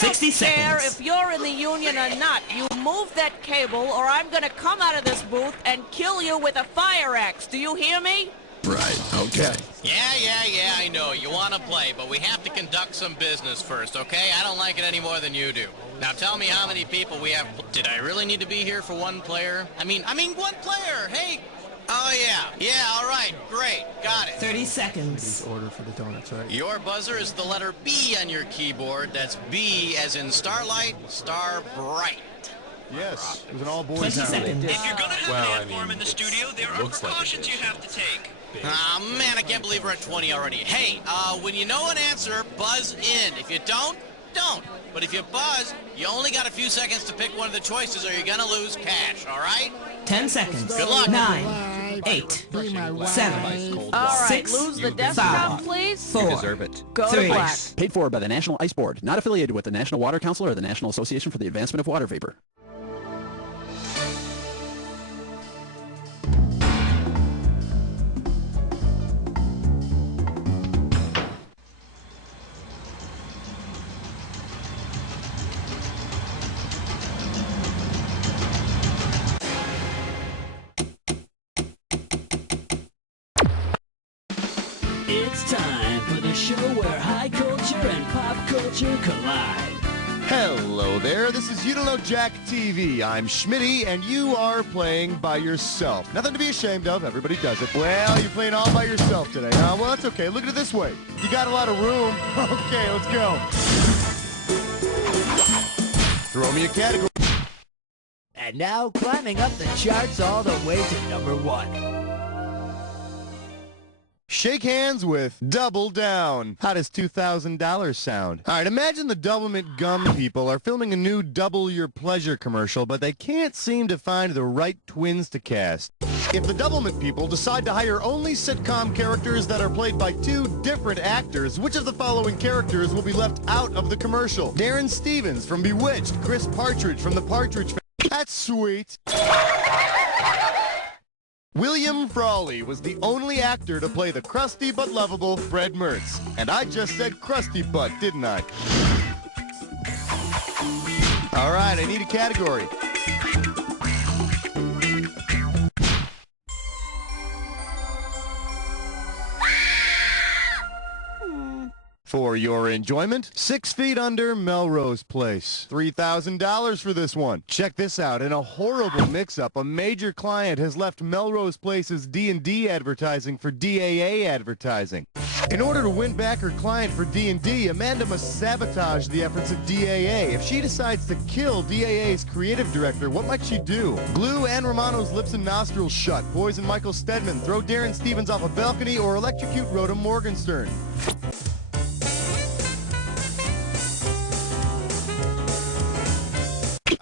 60 care seconds. if you're in the union or not. You move that cable or I'm gonna come out of this booth and kill you with a fire axe. Do you hear me? Right, okay. Yeah, I know. You want to play, but we have to conduct some business first, okay? I don't like it any more than you do. Now tell me how many people we have. Did I really need to be here for one player? I mean, one player. Hey. Oh, yeah, all right, great, got it. 30 seconds. Order for the donuts, right? Your buzzer is the letter B on your keyboard. That's B as in starlight, star bright. Yes, it was an all-boys 20 town. seconds. If you're gonna have an ant farm in the studio, there are precautions you have to take. Ah, man, I can't believe we're at 20 already. Hey, when you know an answer, buzz in. If you don't, don't. But if you buzz, you only got a few seconds to pick one of the choices or you're gonna lose cash, all right? 10 seconds. Good luck. 9, 8, 7, All right, 6, lose the 5, desktop, please. 4, Deserve it. Go to 3. black. Paid for by the National Ice Board. Not affiliated with the National Water Council or the National Association for the Advancement of Water Vapor. It's time for the show where high culture and pop culture collide. Hello there, this is You Don't Know Jack TV. I'm Schmitty, and you are playing by yourself. Nothing to be ashamed of, everybody does it. Well, you're playing all by yourself today, huh? Well, that's okay, look at it this way. You got a lot of room. Okay, let's go. Throw me a category. And now, climbing up the charts all the way to number 1. Shake hands with Double Down. How does $2,000 sound? All right, imagine the Doublemint Gum people are filming a new Double Your Pleasure commercial, but they can't seem to find the right twins to cast. If the Doublemint people decide to hire only sitcom characters that are played by 2 different actors, which of the following characters will be left out of the commercial? Darren Stevens from Bewitched, Chris Partridge from The Partridge Family. That's sweet. William Frawley was the only actor to play the crusty but lovable Fred Mertz. And I just said crusty butt, didn't I? All right, I need a category. For your enjoyment, 6 Feet Under Melrose Place. $3,000 for this one. Check this out. In a horrible mix-up, a major client has left Melrose Place's D&D advertising for DAA advertising. In order to win back her client for D&D, Amanda must sabotage the efforts of DAA. If she decides to kill DAA's creative director, what might she do? Glue Ann Romano's lips and nostrils shut, poison Michael Stedman, throw Darren Stevens off a balcony, or electrocute Rhoda Morgenstern?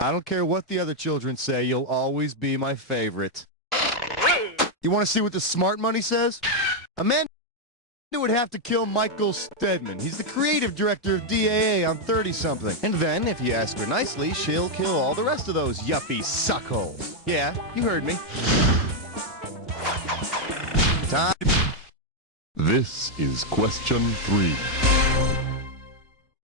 I don't care what the other children say, you'll always be my favorite. You want to see what the smart money says? Amanda would have to kill Michael Stedman. He's the creative director of DAA on 30-something. And then, if you ask her nicely, she'll kill all the rest of those yuppie suckholes. Yeah, you heard me. Time. This is question 3.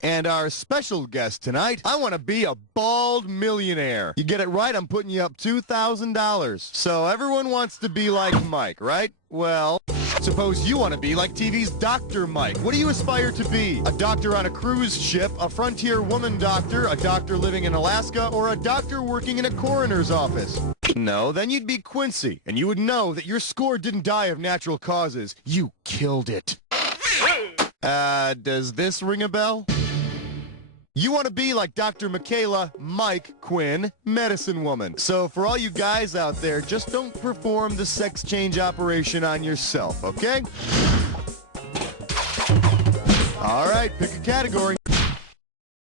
And our special guest tonight, I want to be a bald millionaire. You get it right, I'm putting you up $2,000. So everyone wants to be like Mike, right? Well, suppose you want to be like TV's Dr. Mike. What do you aspire to be? A doctor on a cruise ship, a frontier woman doctor, a doctor living in Alaska, or a doctor working in a coroner's office? No, then you'd be Quincy, and you would know that your score didn't die of natural causes. You killed it. Does this ring a bell? You want to be like Dr. Michaela Mike Quinn, medicine woman. So for all you guys out there, just don't perform the sex change operation on yourself, okay? All right, pick a category.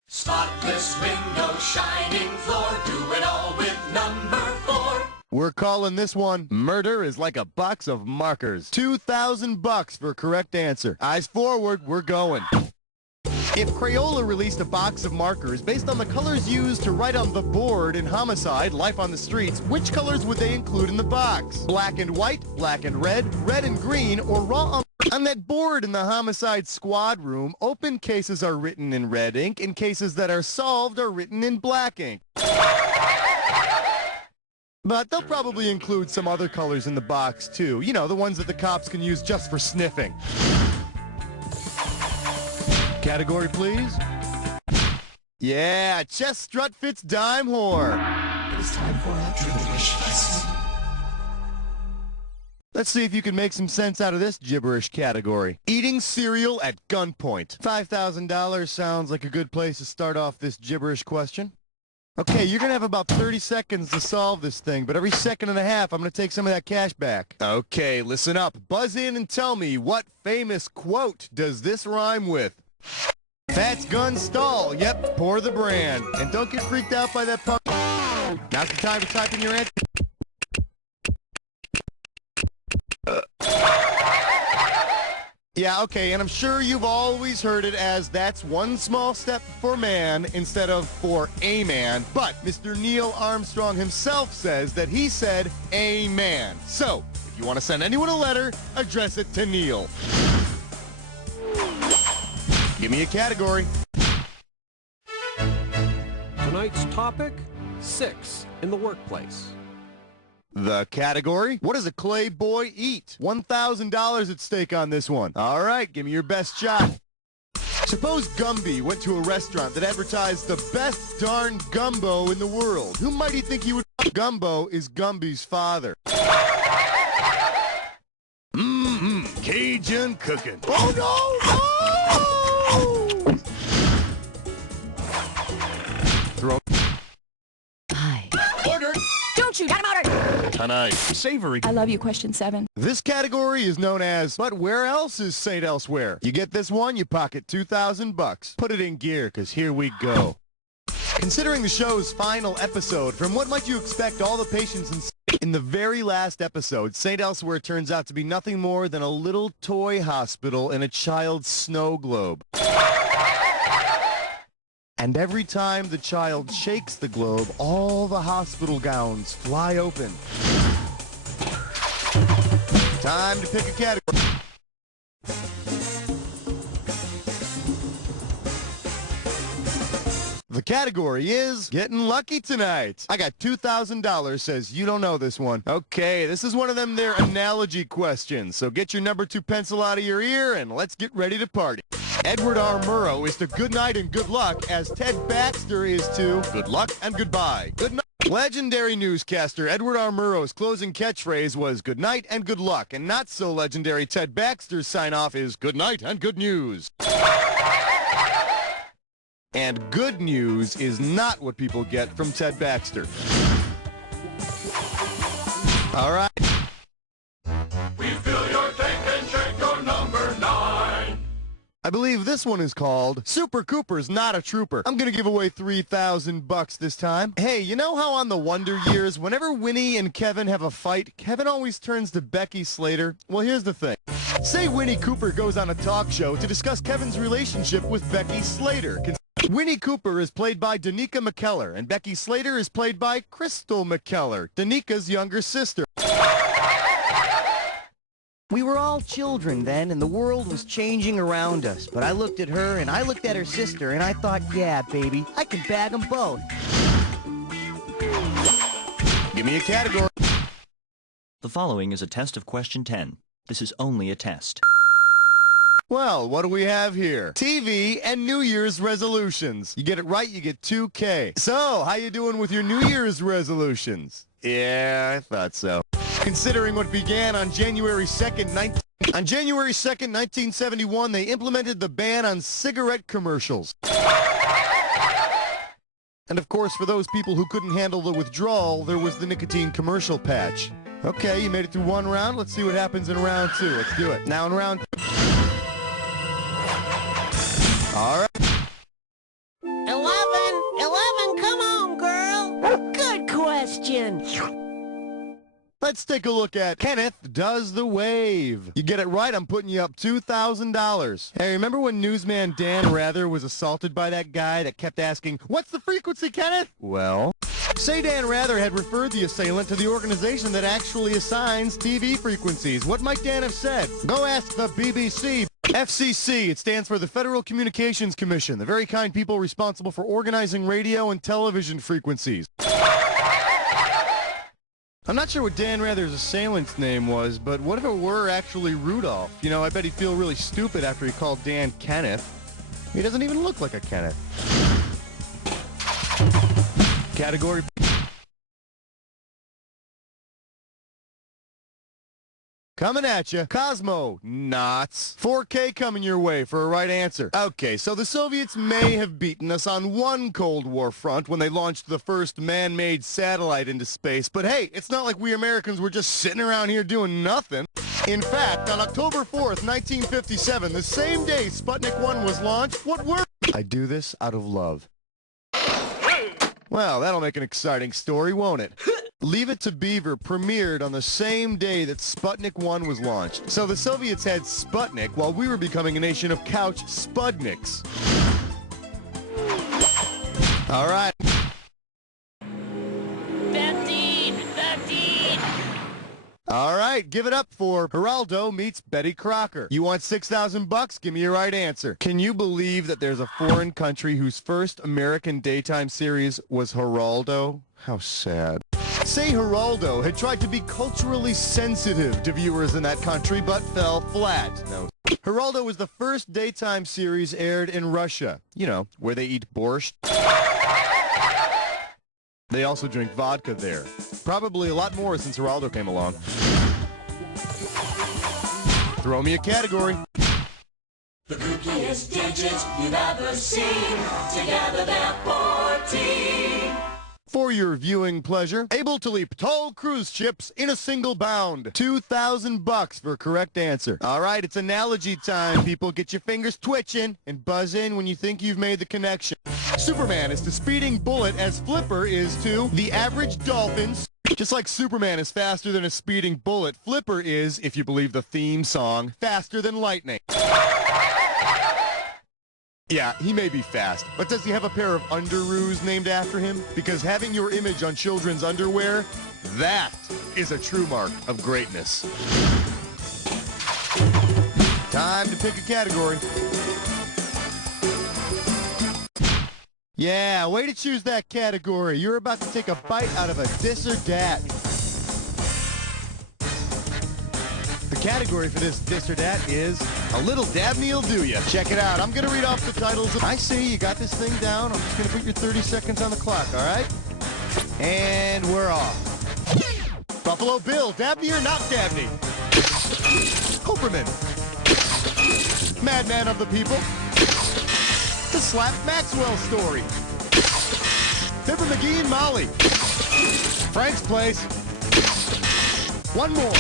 Spotless window, shining floor, do it all with number 4. We're calling this one Murder is Like a Box of Markers. $2,000 for correct answer. Eyes forward, we're going. If Crayola released a box of markers based on the colors used to write on The Board in Homicide, Life on the Streets, which colors would they include in the box? Black and white, black and red and green, or raw on... On that board in the homicide squad room, open cases are written in red ink, and cases that are solved are written in black ink. But they'll probably include some other colors in the box, too. You know, the ones that the cops can use just for sniffing. Category, please. Yeah, chest strut fits dime whore. It's time for our tribulations. Let's see if you can make some sense out of this gibberish category. Eating cereal at gunpoint. $5,000 sounds like a good place to start off this gibberish question. Okay, you're going to have about 30 seconds to solve this thing, but every second and a half, I'm going to take some of that cash back. Okay, listen up. Buzz in and tell me, what famous quote does this rhyme with? Fats gun stall. Yep, pour the brand. And don't get freaked out by that pump. Now's the time to type in your answer. Yeah, okay, and I'm sure you've always heard it as that's one small step for man instead of for a man. But Mr. Neil Armstrong himself says that he said amen. So, if you want to send anyone a letter, address it to Neil. Give me a category. Tonight's topic, 6 in the workplace. The category? What does a clay boy eat? $1,000 at stake on this one. All right, give me your best shot. Suppose Gumby went to a restaurant that advertised the best darn gumbo in the world. Who might he think he would... Gumbo is Gumby's father. Cajun cooking. Oh, no! Throw... Hi. Order! Don't shoot! Got him ordered! Tonight. Savory. I love you, question 7. This category is known as, but where else is St. Elsewhere? You get this one, you pocket $2,000. Put it in gear, because here we go. Considering the show's final episode, from what might you expect all the patients in the very last episode, St. Elsewhere turns out to be nothing more than a little toy hospital in a child's snow globe. And every time the child shakes the globe, all the hospital gowns fly open. Time to pick a category. The category is Getting Lucky Tonight. I got $2,000, says you don't know this one. Okay, this is one of them their analogy questions, so get your number 2 pencil out of your ear and let's get ready to party. Edward R. Murrow is to good night and good luck as Ted Baxter is to good luck and goodbye. Good night. Legendary newscaster Edward R. Murrow's closing catchphrase was good night and good luck, and not so legendary Ted Baxter's sign-off is good night and good news. And good news is not what people get from Ted Baxter. All right. Refill your tank and check your number 9. I believe this one is called Super Cooper's Not a Trooper. I'm gonna give away $3,000 this time. Hey, you know how on the Wonder Years, whenever Winnie and Kevin have a fight, Kevin always turns to Becky Slater? Well, here's the thing. Say Winnie Cooper goes on a talk show to discuss Kevin's relationship with Becky Slater. Winnie Cooper is played by Danica McKellar, and Becky Slater is played by Crystal McKellar, Danica's younger sister. We were all children then, and the world was changing around us. But I looked at her, and I looked at her sister, and I thought, yeah, baby, I can bag them both. Give me a category. The following is a test of question 10. This is only a test. Well, what do we have here? TV and New Year's resolutions. You get it right, you get $2K. So, how you doing with your New Year's resolutions? Yeah, I thought so. Considering what began on January 2nd, 1971, they implemented the ban on cigarette commercials. And of course, for those people who couldn't handle the withdrawal, there was the nicotine commercial patch. Okay, you made it through one round. Let's see what happens in round 2. Let's do it. Now in round 2. All right. 11, come on, girl. Good question. Let's take a look at Kenneth Does the Wave. You get it right, I'm putting you up $2,000. Hey, remember when newsman Dan Rather was assaulted by that guy that kept asking, "What's the frequency, Kenneth?" Well, Say Dan Rather had referred the assailant to the organization that actually assigns TV frequencies. What might Dan have said? Go ask the BBC. FCC, it stands for the Federal Communications Commission, the very kind people responsible for organizing radio and television frequencies. I'm not sure what Dan Rather's assailant's name was, but what if it were actually Rudolph? You know, I bet he'd feel really stupid after he called Dan Kenneth. He doesn't even look like a Kenneth. Category. Coming at you, Cosmo Knots. 4K coming your way for a right answer. Okay, so the Soviets may have beaten us on one Cold War front when they launched the first man-made satellite into space, but hey, it's not like we Americans were just sitting around here doing nothing. In fact, on October 4th, 1957, the same day Sputnik 1 was launched, what were... I do this out of love. Well, that'll make an exciting story, won't it? Leave It to Beaver premiered on the same day that Sputnik 1 was launched. So the Soviets had Sputnik while we were becoming a nation of couch Spudniks. All right. 15! All right, give it up for Geraldo meets Betty Crocker. You want $6,000? Give me your right answer. Can you believe that there's a foreign country whose first American daytime series was Geraldo? How sad. Say Geraldo had tried to be culturally sensitive to viewers in that country, but fell flat. No. Geraldo was the first daytime series aired in Russia. You know, where they eat borscht. They also drink vodka there. Probably a lot more since Geraldo came along. Throw me a category. The kookiest digits you've ever seen. Together they're 14. For your viewing pleasure, able to leap tall cruise ships in a single bound. $2,000 for a correct answer. All right, it's analogy time, people. Get your fingers twitching and buzz in when you think you've made the connection. Superman is to speeding bullet as Flipper is to the average dolphin. Just like Superman is faster than a speeding bullet, Flipper is, if you believe the theme song, faster than lightning. Yeah, he may be fast, but does he have a pair of underoos named after him? Because having your image on children's underwear, that is a true mark of greatness. Time to pick a category. Yeah, way to choose that category. You're about to take a bite out of a this or dat. The category for this or dat is A Little Dabney'll Do Ya. Check it out. I'm going to read off the titles. I see you got this thing down. I'm just going to put your 30 seconds on the clock, all right? And we're off. Buffalo Bill, Dabney or not Dabney? Cooperman. Madman of the People. The Slap Maxwell Story. Fibber McGee and Molly. Frank's Place. One more.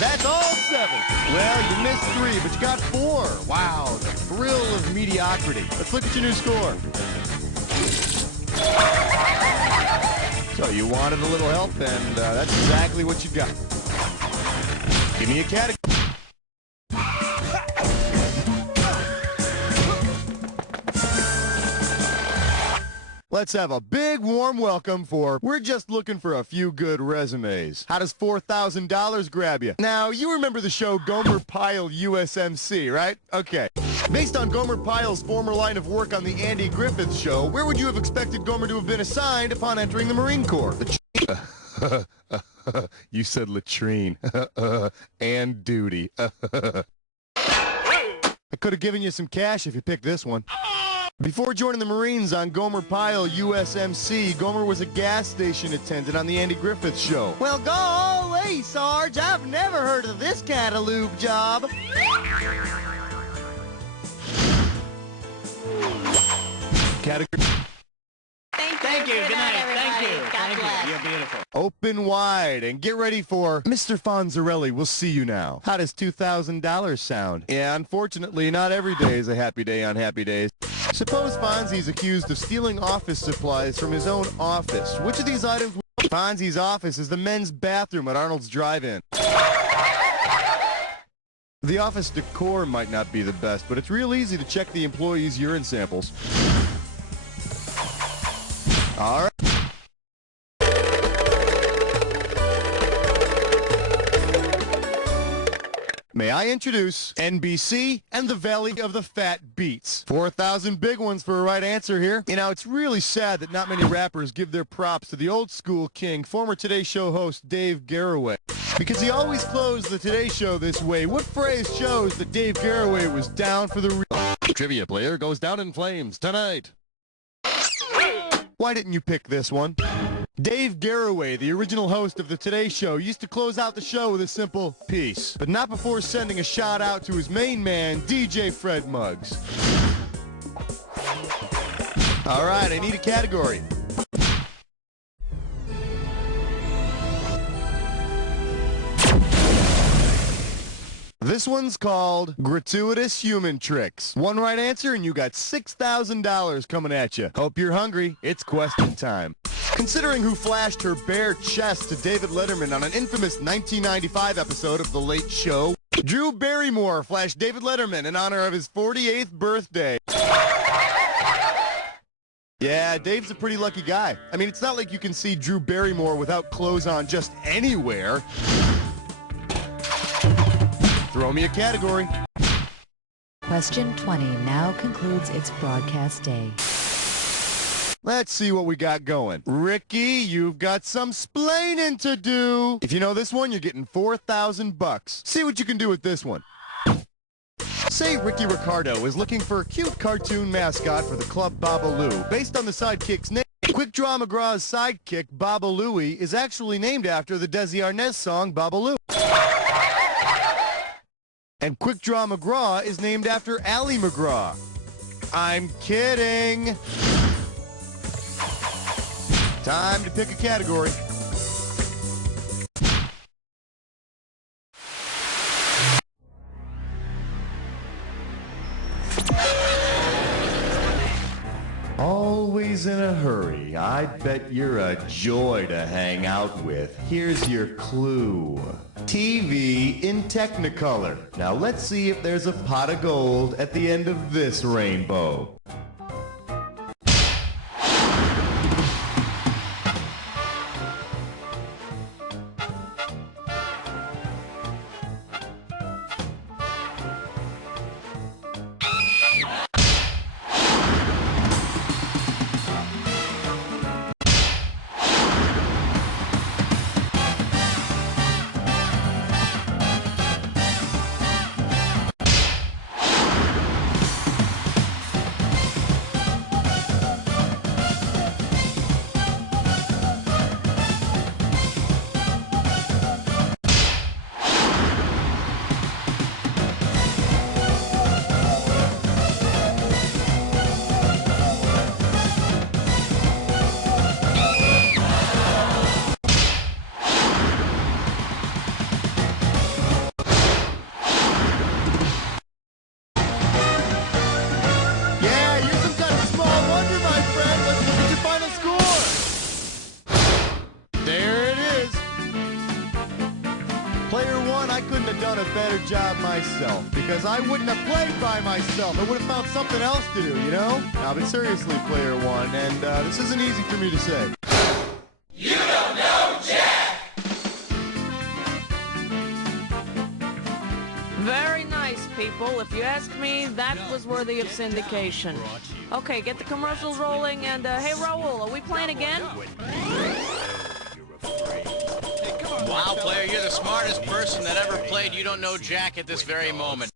That's all 7. Well, you missed 3, but you got 4. Wow, the thrill of mediocrity. Let's look at your new score. So you wanted a little help, and that's exactly what you got. Give me a category. Let's have a big warm welcome for We're Just Looking for a Few Good Resumes. How does $4,000 grab you? Now, you remember the show Gomer Pyle USMC, right? Okay. Based on Gomer Pyle's former line of work on the Andy Griffith Show, where would you have expected Gomer to have been assigned upon entering the Marine Corps? You said latrine. And duty. I could have given you some cash if you picked this one. Before joining the Marines on Gomer Pyle USMC, Gomer was a gas station attendant on the Andy Griffith Show. Well, golly, Sarge, I've never heard of this kind of lube job. Category. Thank you. Good night. Thank you. God bless. You're beautiful. Open wide and get ready for Mr. Fonzarelli. We'll see you now. How does $2,000 sound? Yeah, unfortunately, not every day is a happy day on happy days. Suppose Fonzie's accused of stealing office supplies from his own office. Which of these items? Fonzie's office is the men's bathroom at Arnold's Drive-In. The office decor might not be the best, but it's real easy to check the employees' urine samples. All right. May I introduce NBC and the Valley of the Fat Beats. 4,000 big ones for a right answer here. You know, it's really sad that not many rappers give their props to the old school king, former Today Show host Dave Garroway. Because he always closed the Today Show this way. What phrase shows that Dave Garroway was down for the real? Trivia player goes down in flames tonight. Why didn't you pick this one? Dave Garroway, the original host of the Today Show, used to close out the show with a simple peace, but not before sending a shout out to his main man, DJ Fred Muggs. All right, I need a category. This one's called Gratuitous Human Tricks. One right answer and you got $6,000 coming at you. Hope you're hungry. It's question time. Considering who flashed her bare chest to David Letterman on an infamous 1995 episode of The Late Show, Drew Barrymore flashed David Letterman in honor of his 48th birthday. Yeah, Dave's a pretty lucky guy. I mean, it's not like you can see Drew Barrymore without clothes on just anywhere. Throw me a category. Question 20 now concludes its broadcast day. Let's see what we got going. Ricky, you've got some splaining to do. If you know this one, you're getting $4,000. See what you can do with this one. Say Ricky Ricardo is looking for a cute cartoon mascot for the club Babaloo, based on the sidekick's name. Quick Draw McGraw's sidekick, Babalooey, is actually named after the Desi Arnaz song Babaloo. And Quick Draw McGraw is named after Ally McGraw. I'm kidding. Time to pick a category. Always in a hurry. I bet you're a joy to hang out with. Here's your clue. TV in Technicolor. Now let's see if there's a pot of gold at the end of this rainbow. Job myself, because I wouldn't have played by myself. I would have found something else to do, you know? Now, but seriously, player one, and this isn't easy for me to say. You don't know Jack! Very nice, people. If you ask me, that was worthy of syndication. Okay, get the commercials rolling, and hey, Raul, are we playing again? Wow, player, you're the smartest person that ever played You Don't Know Jack at this very moment.